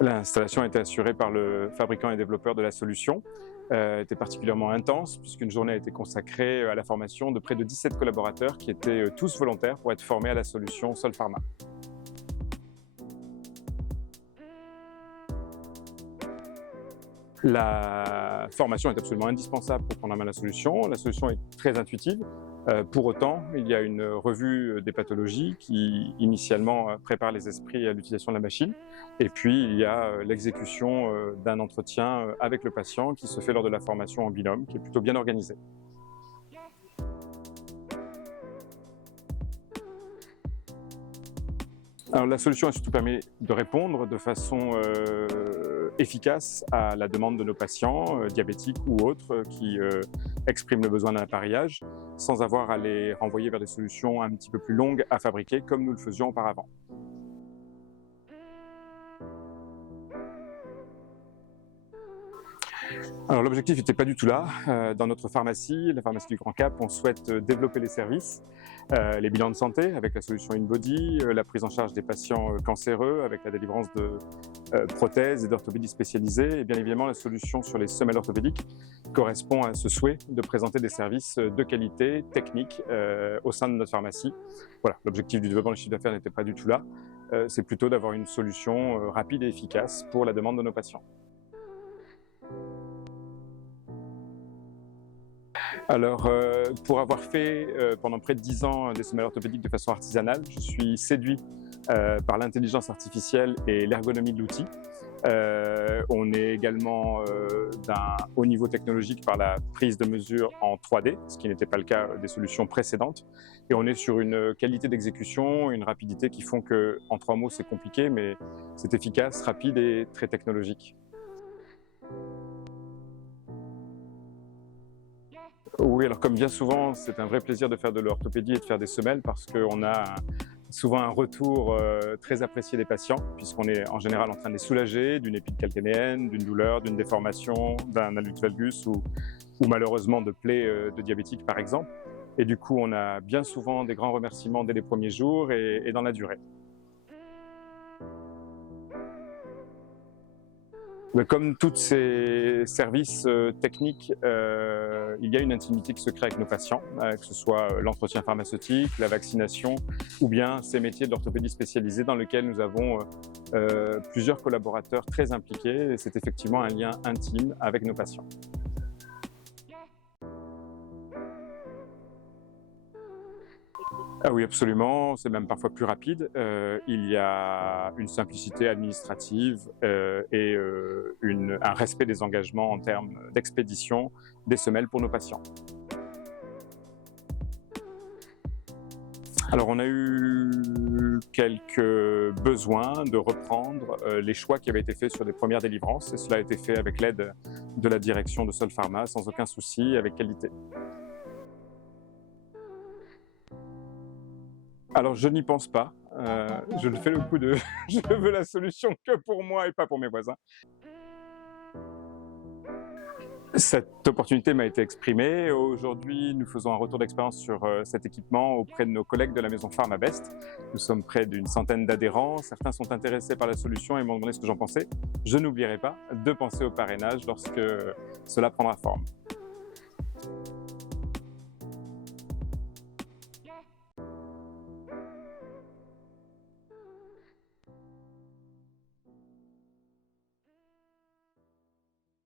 L'installation a été assurée par le fabricant et développeur de la solution. Était particulièrement intense puisqu'une journée a été consacrée à la formation de près de 17 collaborateurs qui étaient tous volontaires pour être formés à la solution Solpharma. La formation est absolument indispensable pour prendre en main la solution. La solution est très intuitive. Pour autant, il y a une revue des pathologies qui initialement prépare les esprits à l'utilisation de la machine. Et puis il y a l'exécution d'un entretien avec le patient qui se fait lors de la formation en binôme, qui est plutôt bien organisée. Alors, la solution a surtout permis de répondre de façon efficace à la demande de nos patients, diabétiques ou autres, qui expriment le besoin d'un appareillage, sans avoir à les renvoyer vers des solutions un petit peu plus longues à fabriquer, comme nous le faisions auparavant. Alors l'objectif n'était pas du tout là. Dans notre pharmacie, la pharmacie du Grand Cap, on souhaite développer les services, les bilans de santé avec la solution InBody, la prise en charge des patients cancéreux avec la délivrance de prothèses et d'orthopédie spécialisée, et bien évidemment la solution sur les semelles orthopédiques correspond à ce souhait de présenter des services de qualité technique au sein de notre pharmacie. Voilà, l'objectif du développement du chiffre d'affaires n'était pas du tout là, c'est plutôt d'avoir une solution rapide et efficace pour la demande de nos patients. Alors, pour avoir fait pendant près de 10 ans des semelles orthopédiques de façon artisanale, je suis séduit par l'intelligence artificielle et l'ergonomie de l'outil. On est également d'un haut niveau technologique par la prise de mesure en 3D, ce qui n'était pas le cas des solutions précédentes. Et on est sur une qualité d'exécution, une rapidité qui font que, en 3 mots, c'est compliqué, mais c'est efficace, rapide et très technologique. Oui, alors comme bien souvent, c'est un vrai plaisir de faire de l'orthopédie et de faire des semelles parce qu'on a souvent un retour très apprécié des patients puisqu'on est en général en train de les soulager d'une épine calcanéenne, d'une douleur, d'une déformation, d'un hallux valgus ou malheureusement de plaies de diabétiques par exemple. Et du coup, on a bien souvent des grands remerciements dès les premiers jours et dans la durée. Mais comme tous ces services techniques, il y a une intimité qui se crée avec nos patients, que ce soit l'entretien pharmaceutique, la vaccination ou bien ces métiers de l'orthopédie spécialisée dans lesquels nous avons plusieurs collaborateurs très impliqués et c'est effectivement un lien intime avec nos patients. Ah oui, absolument, c'est même parfois plus rapide. Il y a une simplicité administrative et un respect des engagements en termes d'expédition des semelles pour nos patients. Alors on a eu quelques besoins de reprendre les choix qui avaient été faits sur les premières délivrances et cela a été fait avec l'aide de la direction de Solpharma sans aucun souci, avec qualité. Alors je n'y pense pas, je le fais le coup de je veux la solution que pour moi et pas pour mes voisins. Cette opportunité m'a été exprimée. Aujourd'hui, nous faisons un retour d'expérience sur cet équipement auprès de nos collègues de la maison Pharmabest. Nous sommes près d'une centaine d'adhérents. Certains sont intéressés par la solution et m'ont demandé ce que j'en pensais. Je n'oublierai pas de penser au parrainage lorsque cela prendra forme.